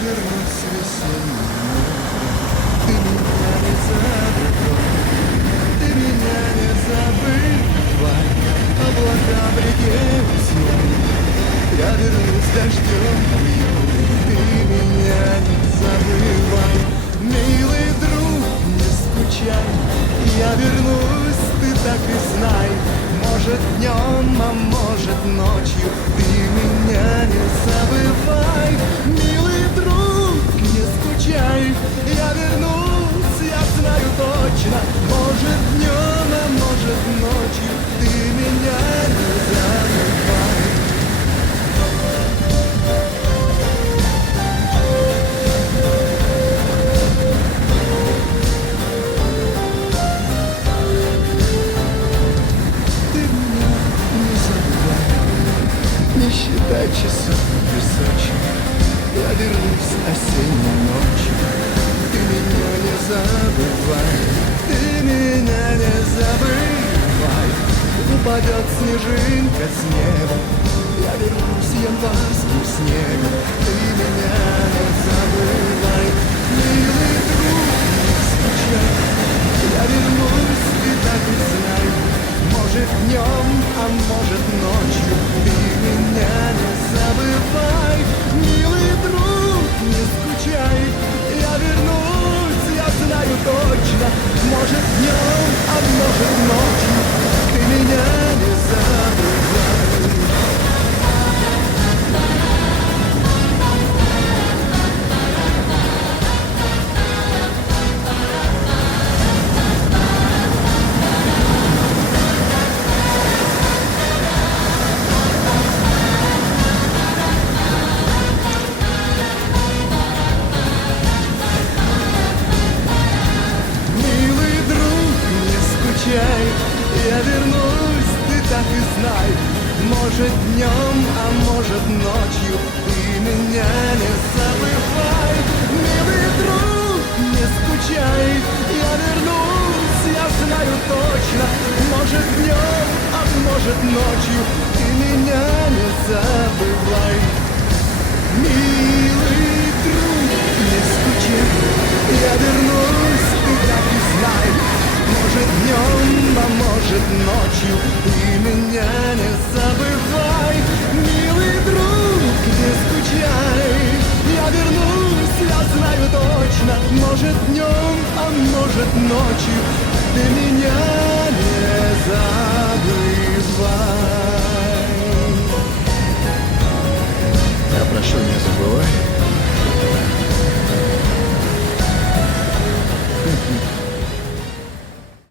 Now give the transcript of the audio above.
вернусь весенним утром. Ты меня не забывай, ты меня не забывай. Облака в реке уснут, я вернусь дождем июль. Ты меня не забывай, милый друг, не скучай. Я вернусь, ты так и знай. Может днем, а может ночью. Ты меня не забывай, милый друг, не скучай. Я вернусь, я знаю точно. Может днем, а может ночью. Ты меня не забывай. Не считай часов песочек, я вернусь осенней ночью. Ты меня не забывай, ты меня не забывай. Упадет снежинка с неба, я вернусь январским снегом. Ты меня не забывай, милый друг, не скучай. Я вернусь, ты так и знай. Может днем, а может ночью. Ты меня не забывай, милый друг, не скучай. Я вернусь, я знаю точно. Может днем, а может ночью. Ты меня не забывай. Я вернусь, ты так и знай. Может днем, а может ночью. Ты меня не забывай, милый друг, не скучай. Я вернусь, я знаю точно. Может днем, а может ночью. Ты меня не забывай, милый друг, не скучай. Я вернусь, ты так и знай. Может днем, а может ночью. Ты меня не забывай, милый друг, не скучай. Я вернусь, я знаю точно. Может днем, а может ночью. Ты меня не забывай.